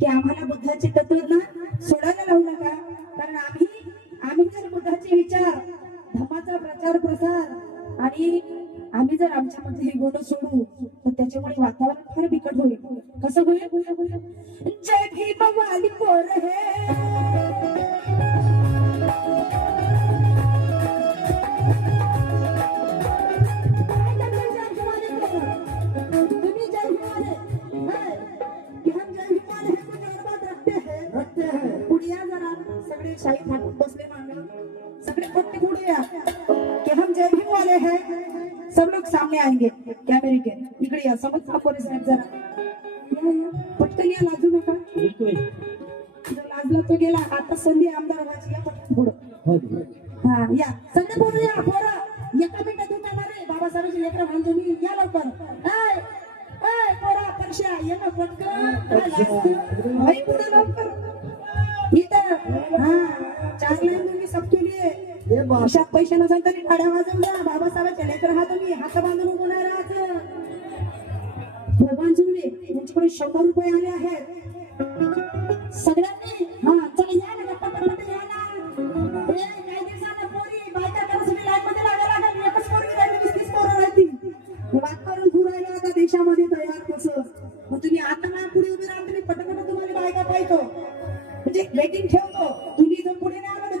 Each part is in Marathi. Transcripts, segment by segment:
की आम्हाला बुद्धाचे तत्वज्ञान सोडायला लावू नका. कारण आम्ही आम्ही जर बुद्धाचे विचार धर्माचा प्रचार प्रसार आणि आम्ही जर आमच्यामध्ये हे गुण सोडू तर त्याच्यामुळे वातावरण फार बिकट होईल. कसं होईल? जय भीम वाली पोर हे. शाही थाटून बसले मागे. सगळे पट्टे पुढे या. कि हम जय भीम वाले हैं. सब लोग सामने आएंगे. कैमरे के. इकडे या. समज सामोरे साहेब जरा. पटकन या लाजू नका. लाजला तो गेला. आता संधी आहे आमदार व्हायची या पटकन पुढं. हा या. सगळे पुढे या. पोरं. एका मिनिटात येणार आहे बाबासाहेबांची लेकरं म्हणून तुम्ही या लवकर. ऐ, पोरा परीक्षा. ये ना पटकन. पुढं लवकर. हा चार लाईन तुम्ही बात खिशात पैसे नसेल तरी टाळ्या वाजवून जा. बाबासाहेबांच्या लेकर हा तुम्ही हात बांधून उभं त्यांच्याकडे शंभर रुपये आले आहेत. सगळ्यांनी? हा. তুমি ഇത് പുള്ളിനാണെന്ന്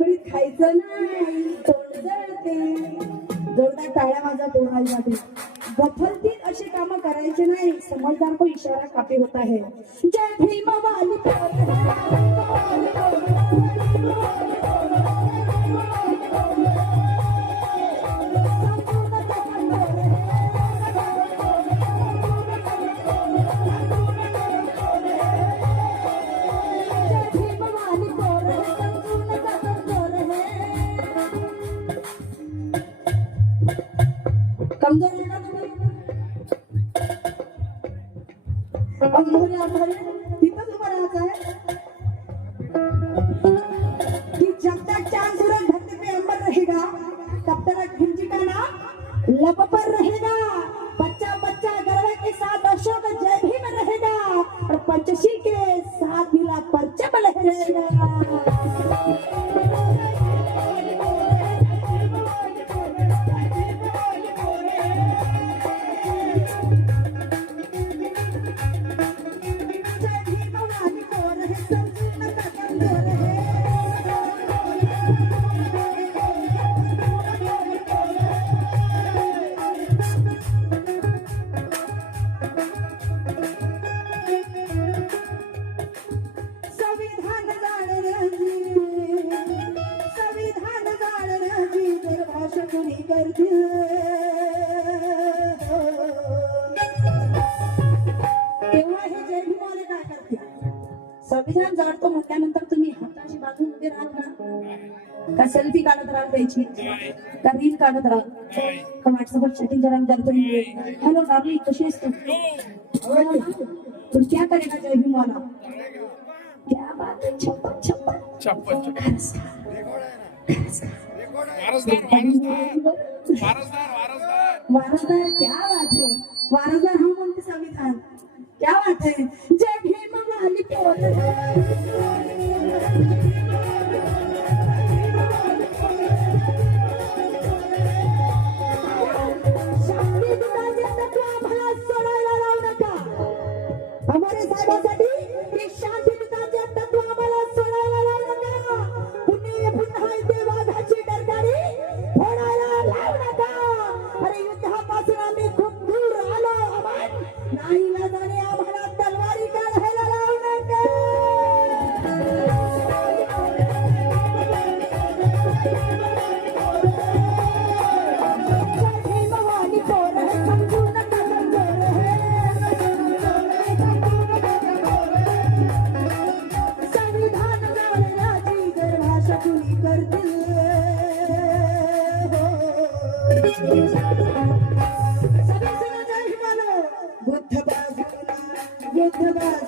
गडबडी खायचं नाही तोंड जळते. जोरदार टाळ्या माझा पोरासाठी गफलतीत असे काम करायचे नाही समजदार को इशारा कापी होत आहे. जय भीम वाली कमजोर है तुम्ही. तेव्हा हे काय करते? संविधान जाणतो म्हटल्यानंतर तुम्ही हाताशी बाजून उभे राहाल ना का सेल्फी काढत राहाल द्यायची का रील काढत राहाल? का व्हॉट्सअपवर चॅटिंग करायला जातो हॅलो डार्लिंग कशी आहेस तू? पण क्या करेगा जय भीम वाला क्या बात है? छप्पन छप्पन. छप्पन वारसदार वारसदार वारसदार वारसदार. क्या बात है? वारसदार हम उनके संविधान। क्या बात है? जय भीम वाली ধন্যবাদ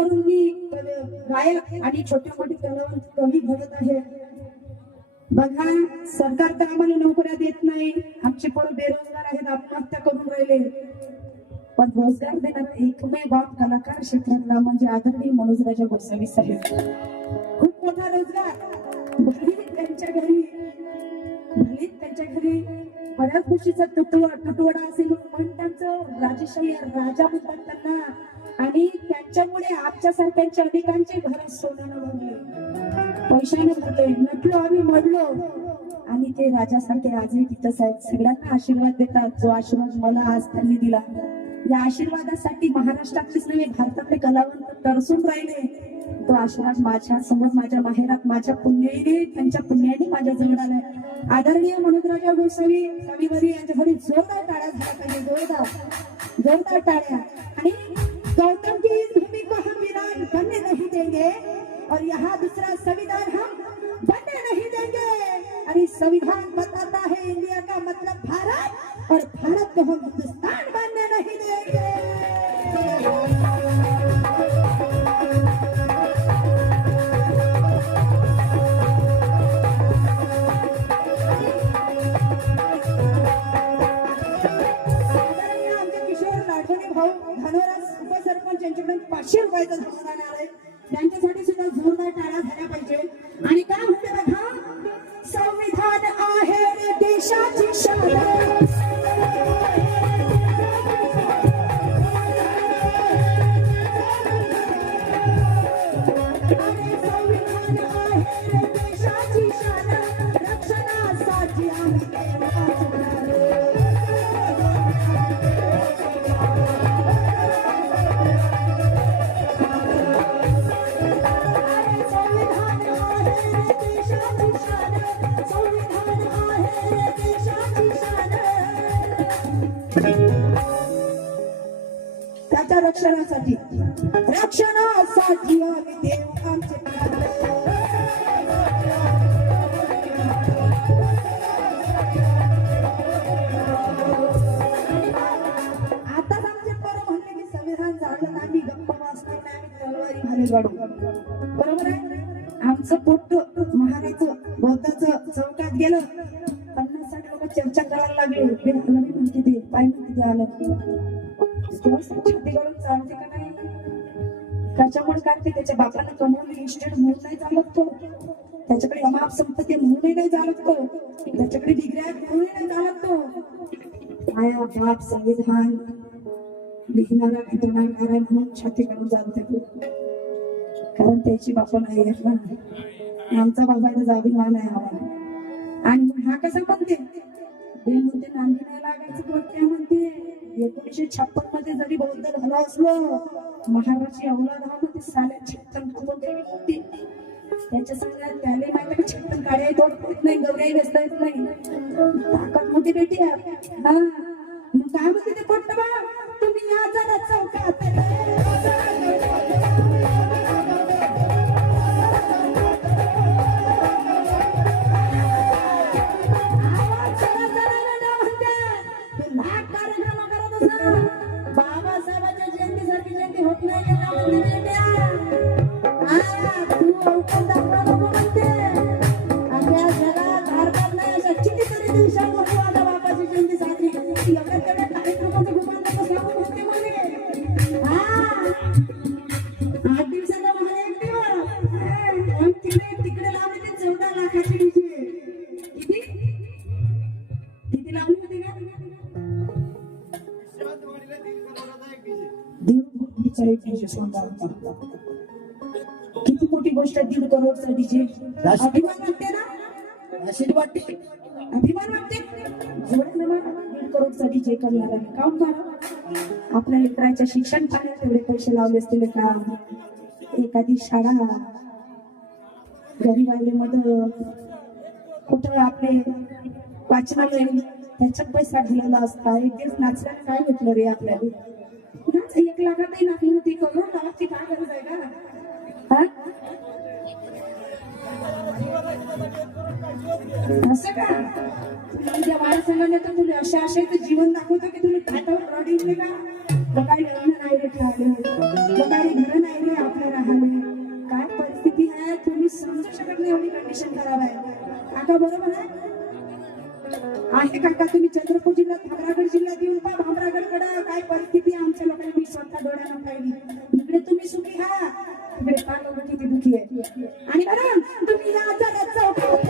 हजारोंनी कव- गायक आणि छोटे मोठे कलावंत कमी भरत आहे. बघा सरकार तर आम्हाला नोकऱ्या देत नाही. आमचे पण बेरोजगार आहेत आत्महत्या करून राहिले. पण रोजगार देण्यात एकमेव बाप कलाकार क्षेत्रातला म्हणजे आदरणीय मनोजराजा गोसावी साहेब. खूप मोठा रोजगार. भले त्यांच्या घरी भले त्यांच्या घरी बऱ्याच गोष्टीचा तुटवडा तुटवडा असेल पण त्यांचं राजेशाही राजा म्हणतात त्यांना आणि त्यांच्यामुळे आमच्यासारख्यांच्या अधिकांचे घर सोन्यानं भरले. पैशाने भरले. नटलो आम्ही मडलो आणि ते राजासारखे आजही तिथंच आहेत सगळ्यांना आशीर्वाद देतात. जो आशीर्वाद मला आज त्यांनी दिला. या आशीर्वादासाठी महाराष्ट्रातलेच नव्हे भारतातले कलावंत तरसून राहिले. तो आशीर्वाद माझ्यासमोर माझ्या माहेरात माझ्या पुण्याईने त्यांच्या पुण्याने माझ्या जवळ आलाय. आदरणीय मनोजराजा गोसावी रविवारी यांच्या घरी जोरदार टाळ्या झाल्या पाहिजे. जोरदार. जोरदार टाळ्या. आणि गौतम की इस भूमि को हम वीरान बनने नहीं देंगे। और यहाँ दूसरा संविधान हम बनने नहीं देंगे। अरे संविधान बताता है इंडिया का मतलब भारत। और भारत को हम हिंदुस्तान बनने नहीं देंगे। पाचशे रुपयाचा अनुदान असं पोट्ट महाराचं बौद्धाचं चौकात गेलं. पन्नास साठ लोक चर्चा करायला लागले. हे आलं नाही म्हणते ते पाय म्हणते ते आलं छाती करून चालते का नाही? त्याच्यामुळे काय ते त्याच्या बापाने कमवले इस्टेट म्हणून नाही चालत तो. त्याच्याकडे अमाप संपत्ती म्हणूनही नाही चालत तो. त्याच्याकडे डिग्र्या म्हणूनही नाही चालत तो. माया बाप संविधान लिहिणारा घटना म्हणून छाती काढून चालते कारण त्याची बापा नाही आहेत ना. आमचा बाबा अभिमान आहे आम्हाला आणि हा कसा म्हणते? ते म्हणते नांदी नाही लागायचं पण ते म्हणते एकोणीशे छप्पनमध्ये जरी बौद्ध झालो असलो महाराजची अवलाद हा म्हणते साल्या छप्पन कुटुंब त्याच्या सगळ्या त्याला माहिती का? छप्पन काड्या येत नाही गौऱ्याही रस्ता येत नाही. ताकदमध्ये बेटी हा. मग काय म्हणते ते पट्ट बा तुम्ही या जरा चौकात. जयंती साजरी. कार्यक्रमाचं हा. आठ मला एक दिवस. तिकडे तिकडे ते चौदा लाखाची डीजे. किती किती लावली होती का दीड सांगा किती मोठी गोष्ट आहे दीड करोडचा डीजे अभिमान वाटते. अभिमान वाटते. जोडे ना दीड करोडचा डीजे करणार आहे काम करा. आपल्या लेकराच्या शिक्षण पाण्यात तेवढे पैसे लावले असतील का? एखादी शाळा. गरीबाले मदत. कुठं आपले वाचनालय? त्याच्यात पैसा दिलेला असता. एक दिवस नाचल्याने काय भेटलं रे आपल्याला? नाच एक लाखातही नाचली होती करोड लाखाची काय गरज आहे का? असं का? तुझ्या बाळासंगाने तर तुम्ही अशा अशा जीवन दाखवतो की तुम्ही फाटावर रडिले का? मग काही लग्न नाही रे ठेवले. मग घर नाही रे आपल्या राहिले. काय परिस्थिती आहे? तुम्ही समजू शकत नाही एवढी कंडिशन खराब आहे. काका बरोबर आहे? आहे काका तुम्ही चंद्रपूर जिल्ह्यात भामरागड जिल्ह्यात येऊन पहा. भामरागडकडं काय परिस्थिती आहे? आमच्या लोकांनी मी स्वतः डोळ्यानं पाहिली. इकडे तुम्ही सुखी हा किती दुखी आहे आणि बरं तुम्ही या जगात चौकात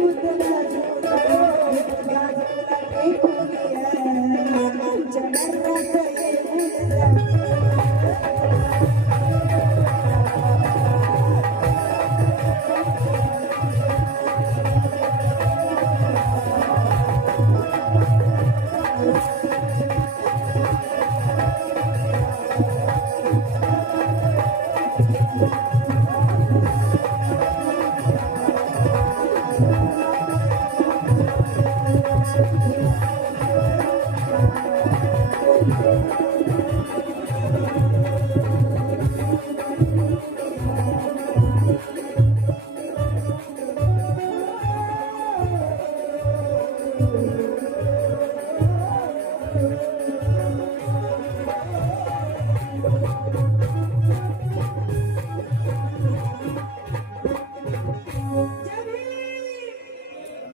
बुद्ध बाजूला,